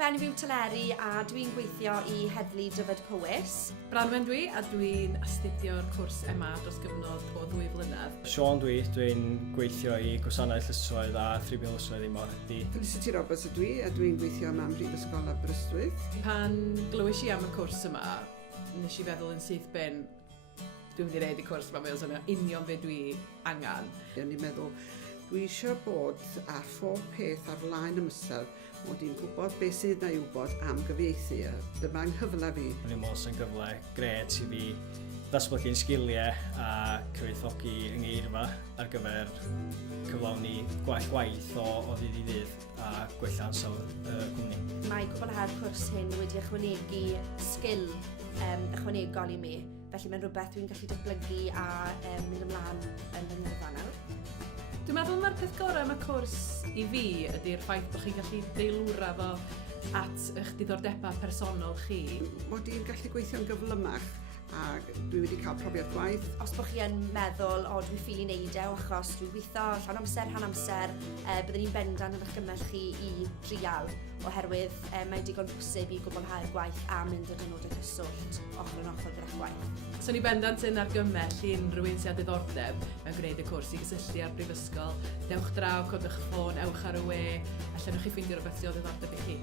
fe enw fi'n Teleri a dwi'n gweithio i heddlu Dyfed Powys. Branwen dwi a dwi'n astudio'r cwrs EMA dros gyfnod o 2 flynedd. Siôn dwi'n gweithio i gwasanaeth lysoedd a thribion lysoedd i Moredi. Felicity Roberts ydw i, a dwi'n gweithio am Prifysgol Aberystwyth. Pan glywes i am y cwrs yma, nes i feddwl yn syth ben, dwi'n mynd i reid y cwrs yma, mae'n swnio union fe dwi angen. O'n i'n meddwl, dwi eisiau bod a phob peth ar flaen ymysel, mod i'n gwybod beth sydd na i wybod am gyfieithu. Dyma nghyfle fi. O'n i'n meddwl sy'n gyfle gret i fi ddatblygu'n sgiliau a cyfoethogi yng ngeirfa ar gyfer cyflawni gwaith o ddydd i ddydd a gwella ansawdd y cwmni. Mae Gwobr Aur cwrs hyn wedi ychwanegu sgil ychwanegol i mi, felly mae'n rhywbeth dwi'n gallu datblygu a mynd ymlaen yn fy ngyrfa nawr. Dwi'n meddwl mae'r peth gorau am y cwrs i fi ydy'r ffaith bod chi'n gallu deilwra fo at eich diddordebau personol chi. Mod i'n gallu gweithio'n gyflymach a dwi wedi cael profiad gwaith. Os bod chi yn meddwl, dwi'n ffili neud achos dwi'n gweithio llawn amser, rhan amser, byddwn ni'n bendant yn eich gymell chi i drial, oherwydd mae'n digon bwysig i Gwobr Aur gwaith a mynd yn nodau cyswllt ochr yn ochr gyda'ch gwaith. So ni bendant yn argymell i unrhyw un sy'n diddordeb mewn gwneud y cwrs i gysylltu â'r Prifysgol. Dewch draw, codwch ffôn, ewch ar y we, allan nhw'ch chi ffeindio rhywbeth sy'n o ddiddordeb i chi.